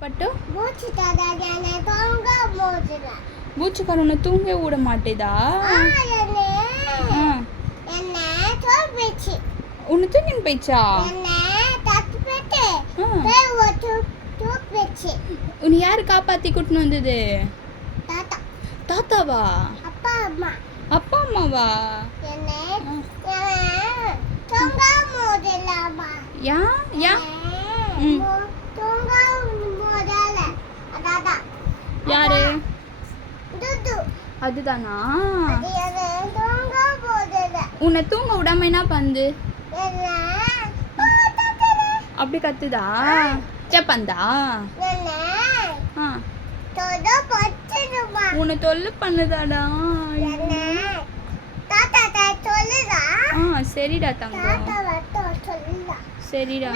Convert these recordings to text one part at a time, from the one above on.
பட்டு பூச்சிக்கார உன்னை தூங்க விட மாட்டேதா? உன்னை தூங்கின்னு போயிச்சா உன்னை யாரு காப்பாத்தி கூட்டின்னு வந்தது? தாத்தா. தாத்தாவா? அப்பா அம்மா. அப்பா அம்மாவா? யா யா. ம். என்னை தூங்க முடியல அதான் யாரு துது அதுதானா? உன்னை தூங்க விடாம என்ன என்னை? அப்படி கத்துதா? பச்சிடுமா உன்னை தொல்லை பண்ணுதாடா. ஆ சரிடா தங்கம். சரிடா.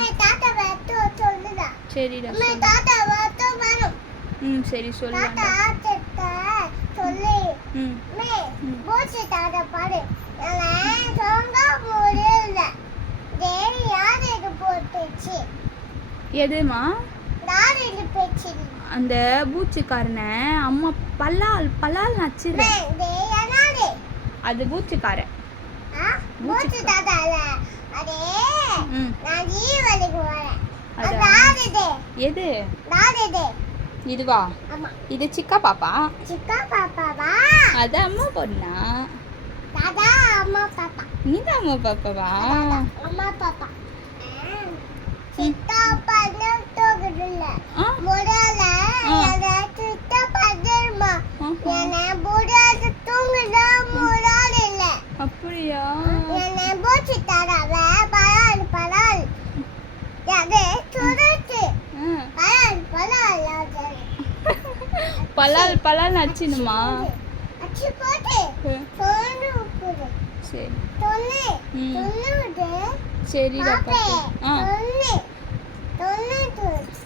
சரிடா சொல்லு. ம் சரி ஆத்திட்ட சொல்லு ம். போச்சு தாத்தா பாரு நான் சொங்க முடியல தேவி யார் இது போட்டுச்சு எதுமா? யார் இது பேச்சு அந்த பூச்சிக்காரனை அம்மா பல்லால் பல்லால் யாரு அது பூச்சிக்காரன். போச்சு தாத்தா அதே நான் ஜீவனுக்கு வரேன். எது? இதுவா? இது சிக்கா பாப்பா? சிக்கா பாப்பாவா? அது அம்மா பொண்ணா? தாதா அம்மா பாப்பா. நீதான் அம்மா பாப்பாவா? அம்மா பாப்பா. சித்தா பண்ண தோகுதுல்ல ஆ. முதல்ல ஆ. என்ன சித்தா பண்ணுமா ஆஹா. என்ன முதல்ல தூங்குதா முதல் இல்ல அப்படியா என்ன போச்சு தரவ பலால் பலால் அது சுருச்சு ஆ. பலால் பலால் அது பல்லால் பல்லால் நச்சினுமா சரி. சரிடா ஆ.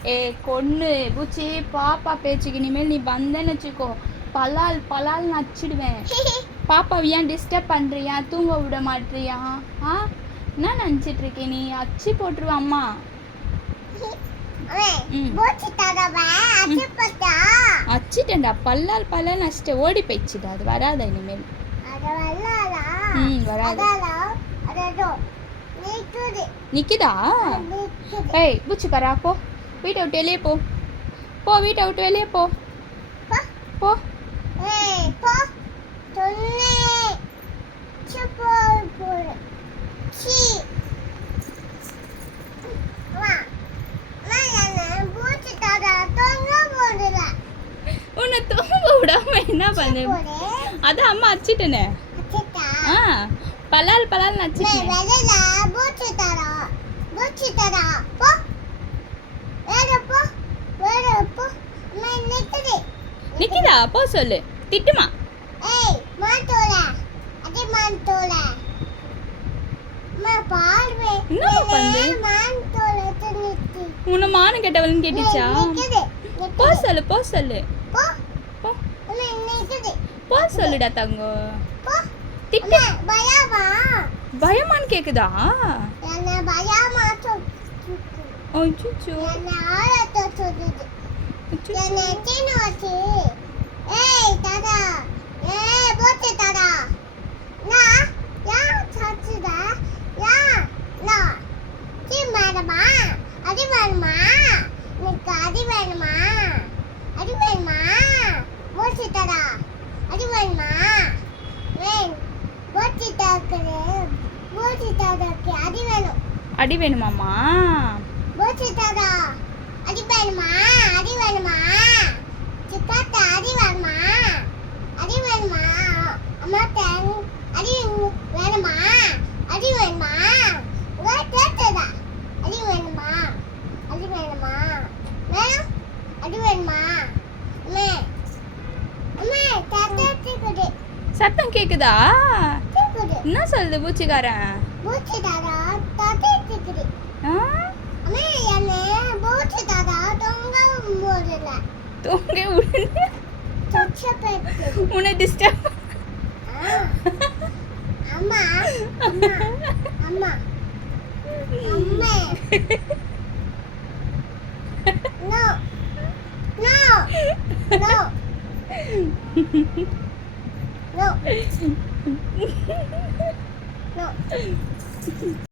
ஏ கொன்னு பூச்சி பாப்பா பேச்சுக்கு இனிமேல் நீ வந்தேன்னு வச்சுக்கோ. பலால் பலால் நச்சிடுவேன். பாப்பாவை ஏன் டிஸ்டர்ப் பண்ணுறியா தூங்க விட மாட்டியா ஆ? என்ன நினச்சிட்டு இருக்கே நீ? அச்சி போட்டுருவ அச்சிட்டேன்டா பல்லால் பல்லால் நச்சிட்ட ஓடி போயிடுச்சுடா அது வராத இனிமேல்? ம் வராது. நீக்குது. ஏய் பூச்சிக்காரா போ. வீட்டை விட்டு வெளியே போ. போ வீட்டை விட்டு வெளியே போ. போ. போ ஏய் போ சொன்னே சுப்போ போடு சி வா அம்மா, என்னை பூச்சி தாத்தா தொங்க போடல. உன்னை தூங்க விடாம என்ன பண்ணு. அதான் அம்மா அச்சிட்டனே. ஆ பலால் பலால். அம்மா, நிக்குது. போ சொல்லு. திட்டுமா. உன்னை மானம் கெட்டவள்னு கேட்டுச்சா. போ. சொல்லு போ சொல்லு போ. போ அம்மா, நிக்குது. போ சொல்லுடா தங்கம். திட்டு பயமா? பயமான்னு கேக்குதா என்னை பயமா சொல்லுது. அச்சோ என்னை ஆழத்த சொல்லுது. என்னை சின்ன வச்சு. ஏய், தாத்தா. ஏய், போச்சு தாத்தா. நான், யார் சாச்சுதா? யார்? நான். சீ, வேணுமா? அடி வேணுமா? உனக்கு அடி வேணுமா? அடி வேணுமா? போச்சு தாத்தா. அடி வேணுமா? வேணும். போச்சு தாக்குது. போச்சு தாத்தாக்கு அடி வேணும் அடி வேணுமாம்மா? அடி வேணுமா? அடி வேணுமா? சிக்காத்தா அடி வேணுமா? அடி வேணுமா? அம்மா தேன் அடி வேணுமா? அடி வேணுமா? உங்க கேட்டதா அடி வேணுமா? அடி வேணுமா? வேணும். அடி வேணுமா? அம்மே. அம்மே தாத்தா தீக்குது சத்தம் கேக்குதா? என்ன சொல்லுது பூச்சிக்காரன்? போச்சு তোমকে উড়ে উনি ডিস্টার্ব No. no.